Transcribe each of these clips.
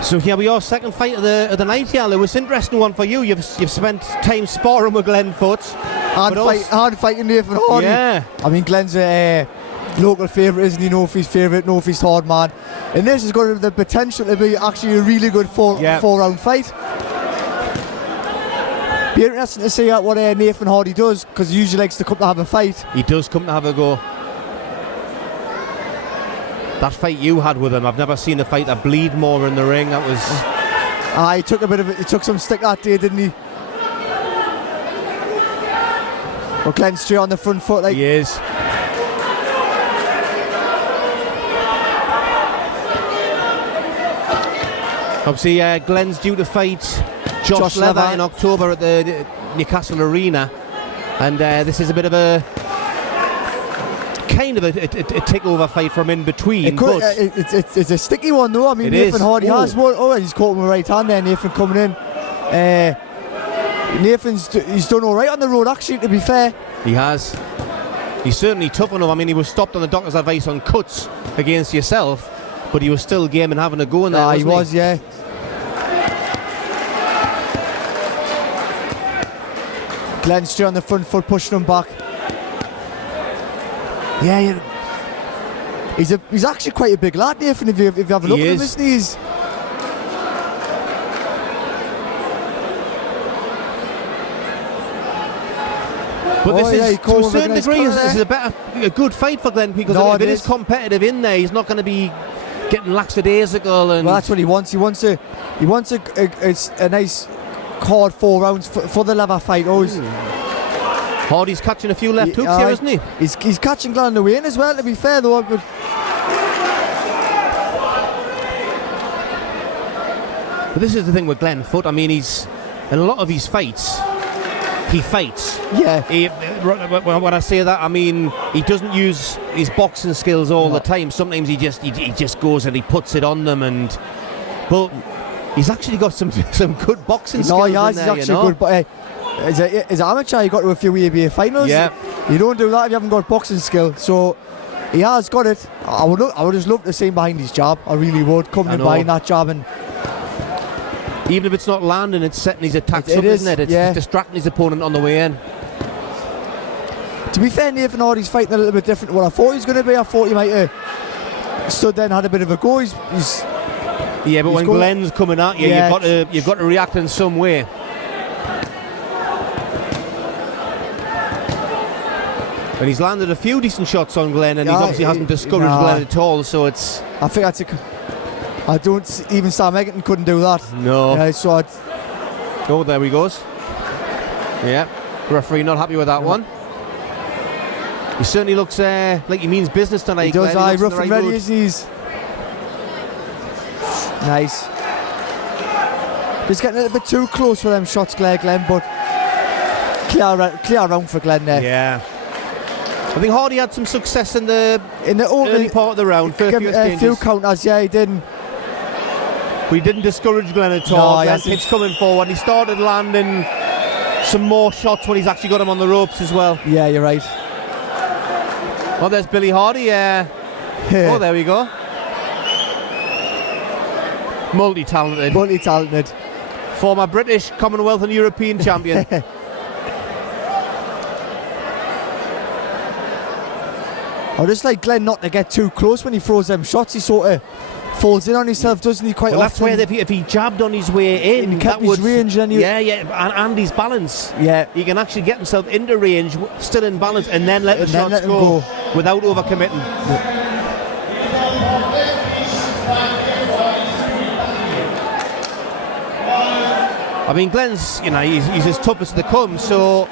So here we are, second fight of the night here, Lewis. Interesting one for you. You've spent time sparring with Glenn Foot. Hard fighting Nathan Hardy. Yeah. I mean, Glenn's a local favourite, isn't he? North East favourite, North East hard man. And this has got the potential to be actually a really good four-round fight. Be interesting to see what Nathan Hardy does, because he usually likes to come to have a fight. He does come to have a go. That fight you had with him, I've never seen a fighter bleed more in the ring. That was... He took some stick that day, didn't he? But Glenn's straight on the front foot. Like. He is. Obviously, Glenn's due to fight Josh Leather in October at the Newcastle Arena. And this is a bit of a... kind of a takeover fight from in between. It's a sticky one though. I mean, Nathan Hardy has one. Oh, he's caught him with right hand there. Nathan coming in. He's done all right on the road, actually, to be fair. He has. He's certainly tough enough. I mean, he was stopped on the doctor's advice on cuts against yourself, but he was still game and having a go in there. He was, yeah. Glenn straight on the front foot, pushing him back. Yeah, he's actually quite a big lad, Nathan, if you have a look at him, isn't he? But this is, to a certain degree, this is a good fight for Glenn, because if it is competitive in there, he's not going to be getting lackadaisical. And well, that's what he wants. He wants a nice hard 4 rounds for the leather fight. Hardy's catching a few left hooks here, isn't he? He's catching Glenn on the way in as well, to be fair, though. But this is the thing with Glenn Foot. I mean, in a lot of his fights, he fights. Yeah. When I say that, I mean he doesn't use his boxing skills all the time. Sometimes he just goes and he puts it on them. But he's actually got some good boxing skills. He has. He's actually good. But as an amateur, he got to a few ABA finals. Yeah. You don't do that if you haven't got boxing skill. So he has got it. I would just love to see him behind his jab. I really would. Coming in behind that jab, and even if it's not landing, it's setting his attacks up, isn't it? It's distracting his opponent on the way in. To be fair, Nathan Hardy's fighting a little bit different to what I thought he was going to be. I thought he might have stood there and had a bit of a go. But when Glenn's coming at you, you've got to react in some way. And he's landed a few decent shots on Glenn, and he obviously hasn't discouraged Glenn at all. So it's... I think that's I don't... Even Sam Egerton couldn't do that. No. Oh, there he goes. Yeah. Referee not happy with that one. He certainly looks like he means business tonight. He does, rough and ready, isn't he? Nice. He's getting a little bit too close for them shots, Glenn, but clear round for Glenn there. Yeah. I think Hardy had some success in the early part of the round. A few counters, he didn't. We didn't discourage Glenn at all. Glenn keeps coming forward. He started landing some more shots when he's actually got him on the ropes as well. Yeah, you're right. Well, there's Billy Hardy. Oh, there we go. Multi-talented. Former British, Commonwealth and European champion. I just like Glenn not to get too close when he throws them shots. He sort of falls in on himself, doesn't he? Quite often. That's where if he jabbed on his way in, he kept his range. And and his balance. Yeah, he can actually get himself into range, still in balance, and then let the shots go without overcommitting. Yeah. I mean, Glenn's, he's as tough as they come, so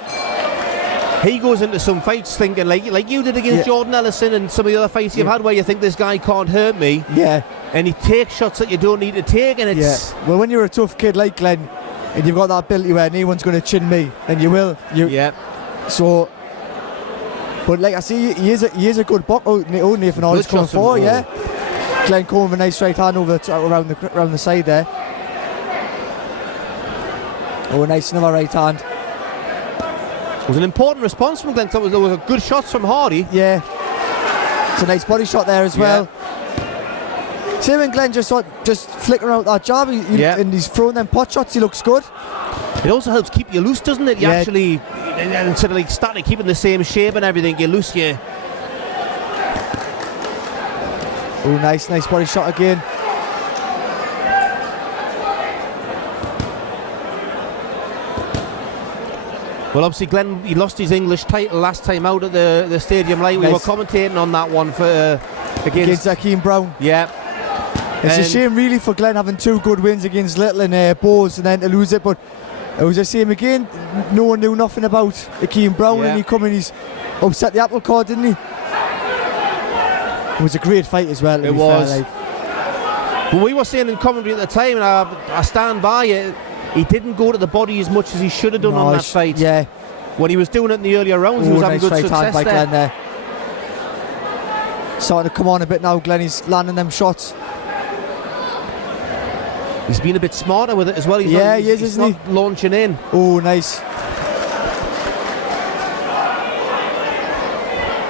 he goes into some fights thinking like you did against Jordan Ellison and some of the other fights you've had where you think this guy can't hurt me. Yeah. And he takes shots that you don't need to take, and it's... Yeah. Well, when you're a tough kid like Glenn, and you've got that ability where no one's going to chin me, then you will. Yeah. So... But like I see, he is a good box. Oh, Nathan Hardy's coming forward, yeah. Glenn coming with a nice right hand around the side there. Oh, nice another right hand. It was an important response from Glenn. There was a good shots from Hardy. Yeah. It's a nice body shot there as well. See when Glenn just flicking out that jab, and he's throwing them pot shots, he looks good. It also helps keep you loose, doesn't it? You actually, instead of like starting keeping the same shape and everything, you loose you. Oh, nice body shot again. Well, obviously, Glenn, he lost his English title last time out at the Stadium Light. We were commentating on that one for against Akeem Brown. Yeah. It's a shame, really, for Glenn having 2 good wins against Little and Bowes and then to lose it, but it was the same again. No one knew nothing about Akeem Brown, and he come in, he's upset the apple cart, didn't he? It was a great fight as well. It was. But we were saying in commentary at the time, and I stand by it, he didn't go to the body as much as he should have done on that fight. Yeah. When he was doing it in the earlier rounds, he was having good success by there. Glenn there. Starting to come on a bit now, Glenn. He's landing them shots. He's been a bit smarter with it as well. He's not launching in. Oh, nice.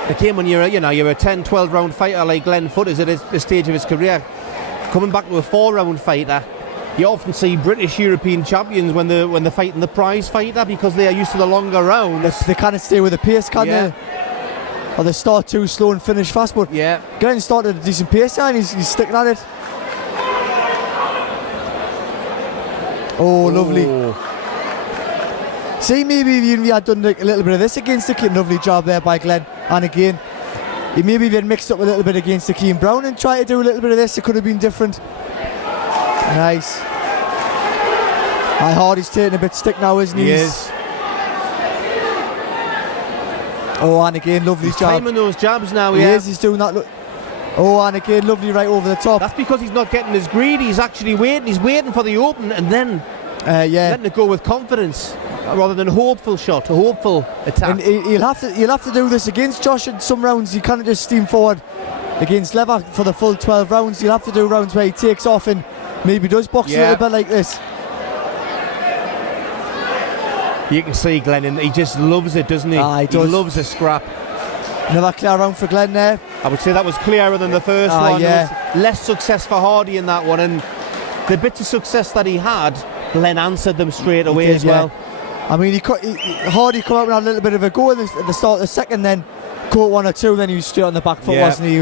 Again, when you're a 10, 12 round fighter like Glenn Foot is at this stage of his career, coming back to a 4-round fighter, you often see British European champions when they're fighting the prize fighter because they are used to the longer rounds. They kind of stay with the pace, can't they? Or they start too slow and finish fast. But Glenn started a decent pace there and he's sticking at it. Oh, lovely. See, maybe if he had done a little bit of this against the kid, lovely job there by Glenn. And again, he maybe even mixed up a little bit against Akeem Brown and tried to do a little bit of this, it could have been different. Nice. Hardy's taking a bit stick now, isn't he? He is. Oh, and again, lovely he's job. Timing those jabs now, He is, he's doing that. Oh, and again, lovely right over the top. That's because he's not getting as greedy. He's actually waiting. He's waiting for the open and then letting it go with confidence rather than a hopeful shot, a hopeful attack. And he'll have to do this against Josh in some rounds. You can't just steam forward against Lever for the full 12 rounds. You'll have to do rounds where he takes off and maybe does box a little bit like this. You can see Glenn, and he just loves it, doesn't he? He does. He loves a scrap. Another clear round for Glenn there. I would say that was clearer than the first one. Yeah. There was less success for Hardy in that one, and the bits of success that he had, Glenn answered them straight away as well. I mean, Hardy come out and had a little bit of a go at the start of the second, then caught 1 or 2, then he was straight on the back foot, wasn't he?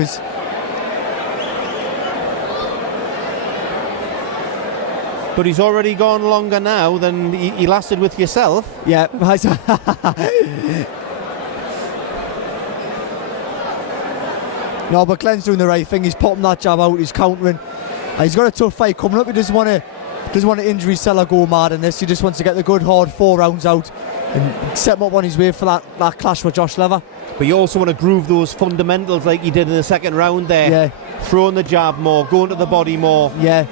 But he's already gone longer now than he lasted with yourself. Yeah. No, but Glenn's doing the right thing. He's popping that jab out. He's countering. He's got a tough fight coming up. He doesn't want to injury sell or go mad in this. He just wants to get the good hard 4 rounds out and set him up on his way for that clash with Josh Lever. But you also want to groove those fundamentals like he did in the second round there. Yeah. Throwing the jab more, going to the body more. Yeah.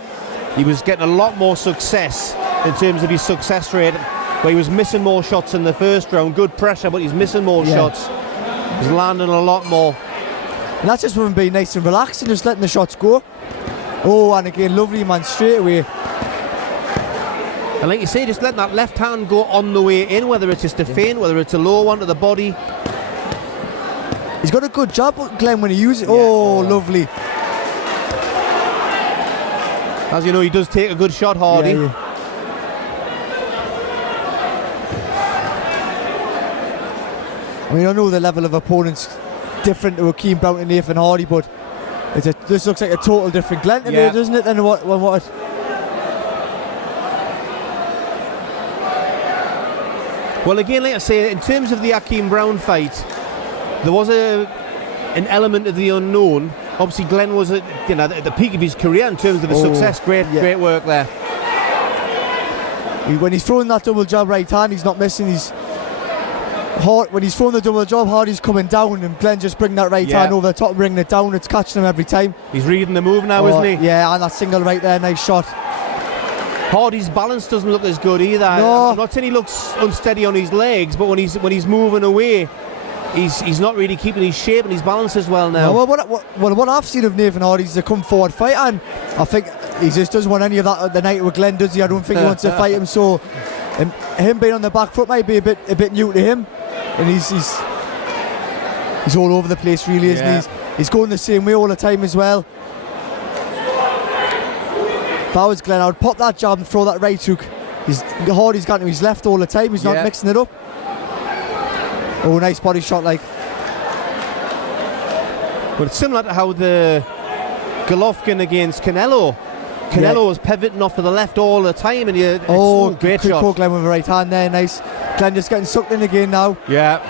He was getting a lot more success in terms of his success rate, where he was missing more shots in the first round. Good pressure, but he's missing more shots. He's landing a lot more. And that's just from him being nice and relaxed and just letting the shots go. Oh, and again, lovely man, straight away. And like you say, just letting that left hand go on the way in, whether it's just a feint, whether it's a low one to the body. He's got a good job, Glenn, when he uses it. Oh, lovely. As you know, he does take a good shot, Hardy. I mean, I know the level of opponents different to Akeem Brown and Nathan Hardy, but this looks like a total different Glenn to me, doesn't it? Than what? Well, again, like I say, in terms of the Akeem Brown fight, there was an element of the unknown. Obviously, Glenn was at the peak of his career in terms of his success. Great work there. When he's throwing that double jab right hand, he's not missing. when he's throwing the double job, Hardy's coming down and Glenn just bringing that right hand over the top, bringing it down. It's catching him every time. He's reading the move now, isn't he? Yeah, and that single right there, nice shot. Hardy's balance doesn't look as good either. No. I'm not saying he looks unsteady on his legs, but when he's moving away, he's not really keeping his shape and his balance as well now. No, what I've seen of Nathan Hardy is a come forward fight, and I think he just doesn't want any of that the night with Glenn, does he? I don't think he wants to fight him, so him being on the back foot might be a bit new to him, and he's all over the place really, isn't he? He's going the same way all the time as well. If I was Glenn, I would pop that jab and throw that right hook. Hardy's got to his left all the time, he's not mixing it up. Oh, nice body shot, like. But it's similar to how the Golovkin against Canelo. Canelo was pivoting off to the left all the time, and great shot. Quick Glenn with a right hand there, nice. Glenn just getting sucked in again now. Yeah.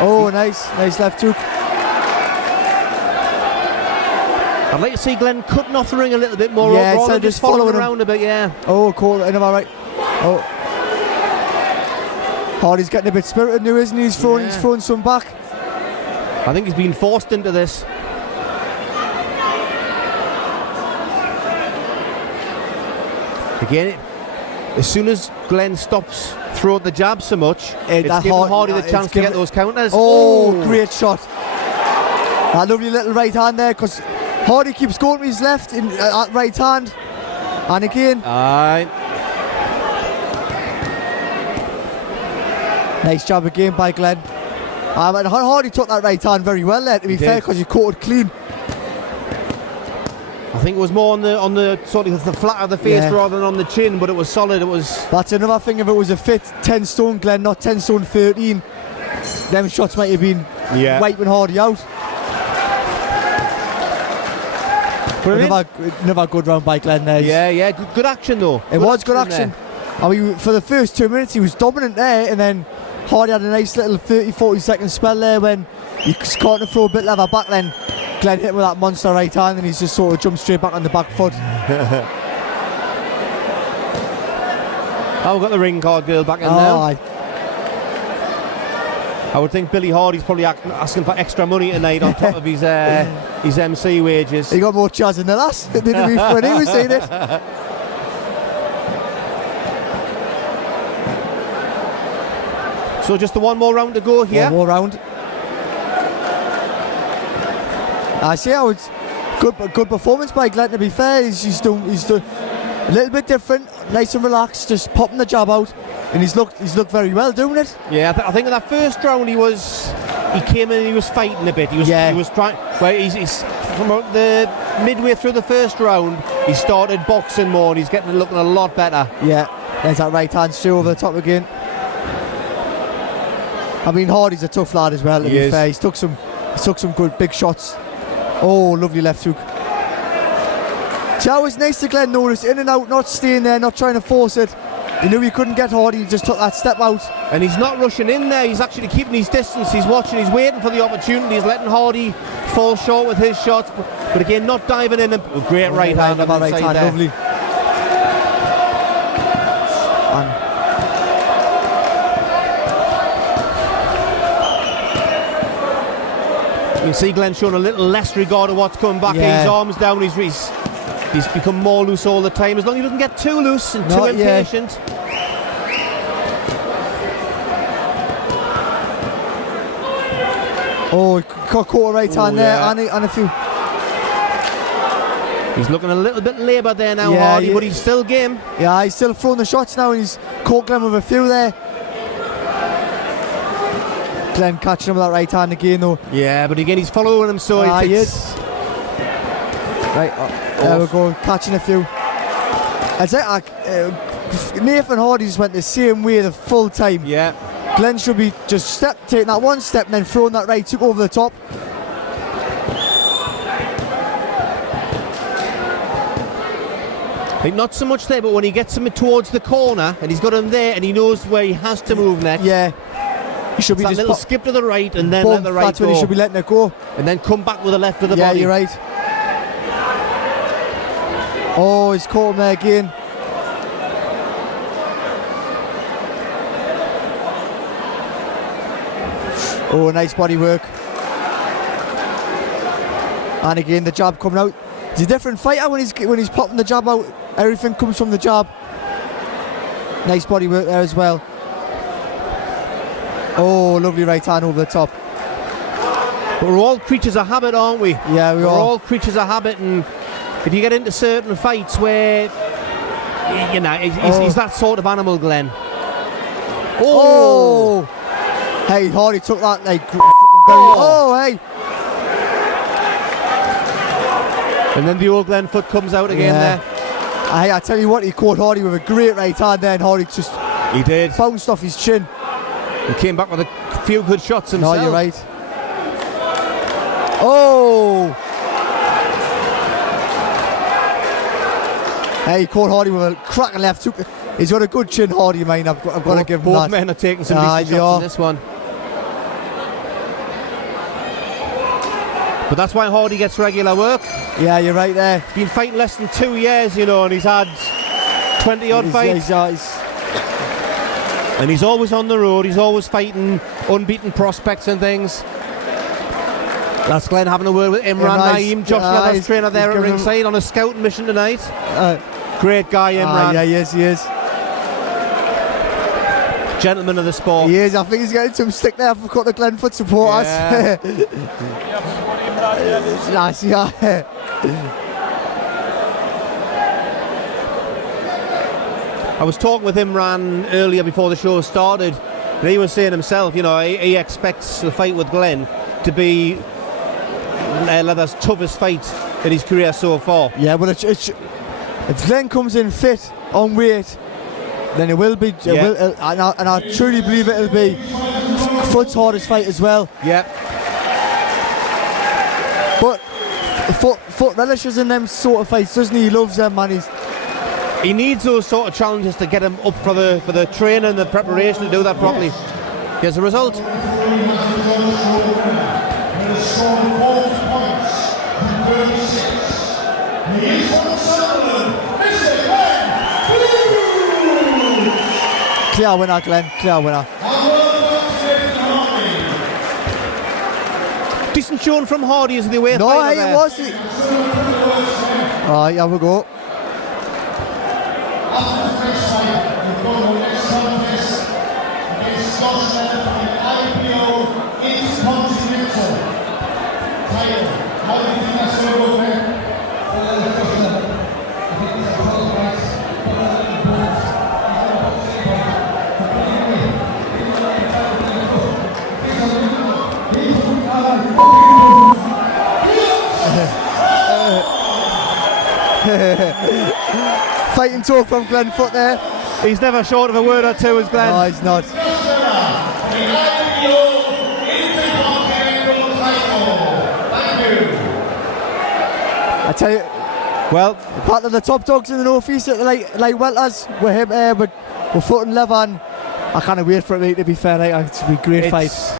Oh, nice left hook. I'd like to see Glenn cutting off the ring a little bit more, rather than just following around a bit. Oh, cool. Am I right? Oh. Hardy's getting a bit spirited now, isn't he? He's throwing some back. I think he's been forced into this. Again, as soon as Glenn stops throwing the jab so much, it's giving Hardy the chance to get those counters. Oh, great shot. That lovely little right hand there, because Hardy keeps going to his left at right hand. And again. Aye. Nice job again by Glenn. And Hardy took that right hand very well there, to be fair, because he caught it clean. I think it was more on the sort of the flat of the face rather than on the chin, but it was solid. That's another thing. If it was a fit 10 stone Glenn, not 10 stone 13, them shots might have been wiping Hardy out. Another good round by Glenn there. Yeah, good action though. It was good action. I mean, for the first 2 minutes he was dominant there, and then Hardy had a nice little 30-40 second spell there when he was caught to throw a bit leather back, then Glenn hit him with that monster right hand, and he's just sort of jumped straight back on the back foot. Oh, we've got the ring card girl back in now. I would think Billy Hardy's probably asking for extra money tonight on top of his MC wages. He got more chance than the last, didn't he, when he was saying it? So just the one more round to go here. One more round. I see how it's good performance by Glenn, to be fair. He's done a little bit different, nice and relaxed, just popping the jab out, and he's looked very well doing it. Yeah, I think in that first round he came in and he was fighting a bit. He was trying. Well, he's from the midway through the first round, he started boxing more, and he's looking a lot better. Yeah, there's that right hand straight over the top again. I mean, Hardy's a tough lad as well, to be fair. He took some good big shots. Oh, lovely left hook. See, that was nice to Glenn notice, in and out, not staying there, not trying to force it. He knew he couldn't get Hardy, he just took that step out. And he's not rushing in there, he's actually keeping his distance, he's watching, he's waiting for the opportunity, he's letting Hardy fall short with his shots, but again, not diving in. Great right hand. Right hand, lovely. You can see Glenn showing a little less regard of what's coming back. His arms down, he's become more loose all the time, as long as he doesn't get too loose and too impatient. Oh, he caught a right hand there, and a few. He's looking a little bit laboured there now, Hardy, but he's still game. Yeah, he's still throwing the shots now, and he's caught Glenn with a few there. Glenn catching him with that right hand again though. Yeah, but again he's following him, so he is. Right, there we go, catching a few. I'd say Nathan Hardy just went the same way the full time. Yeah. Glenn should be just taking that one step and then throwing that right hook over the top. I think not so much there, but when he gets him towards the corner and he's got him there and he knows where he has to move next. Yeah. He should be just a little skip to the right and then let the right go. That's when he should be letting it go. And then come back with the left of the body. Yeah, you're right. Oh, he's caught him there again. Oh, nice body work. And again, the jab coming out. He's a different fighter when he's popping the jab out. Everything comes from the jab. Nice body work there as well. Oh, lovely right hand over the top. But we're all creatures of habit, aren't we? Yeah, we we're are. all creatures of habit, and if you get into certain fights where, you know, he's that sort of animal, Glenn. Oh! Hey, Hardy took that like very. Oh, hey! And then the old Glenn foot comes out again there. I tell you what, he caught Hardy with a great right hand there, and Hardy just bounced off his chin. He came back with a few good shots himself. No, you're right. Oh! Hey, he caught Hardy with a cracking left hook. He's got a good chin, Hardy, mate. I've got to give him that. Both men are taking some decent shots in this one. But that's why Hardy gets regular work. Yeah, you're right there. He's been fighting less than 2 years, you know, and he's had 20 odd fights. And he's always on the road. He's always fighting unbeaten prospects and things. That's Glenn having a word with Imran Naeem, Josh Leather's trainer there at ringside on a scouting mission tonight. Great guy, Imran. Yeah, he is. Gentleman of the sport. He is. I think he's getting some stick there for cut the Glenfoot supporters. Yeah. It's nice, yeah. I was talking with Imran earlier before the show started, and he was saying himself, you know, he expects the fight with Glenn to be Leather's toughest fight in his career so far. Yeah, but if Glenn comes in fit on weight, then it will be. And I truly believe it'll be Foot's hardest fight as well. Yeah. But Foot relishes in them sort of fights, doesn't he? He loves them, man. He needs those sort of challenges to get him up for the training and the preparation to do that properly. Here's the result. Clear winner, Glenn. Clear winner. Decent showing from Hardy as the away fighter. No, it was. Alright, here we go. Fighting talk from Glenn Foot there. He's never short of a word or two, as Glenn. No, he's not. I tell you, well, part of the top dogs in the North East at the light welters with him, with Foot and Levan. I can't wait for it, mate, to be fair. It's a great fight.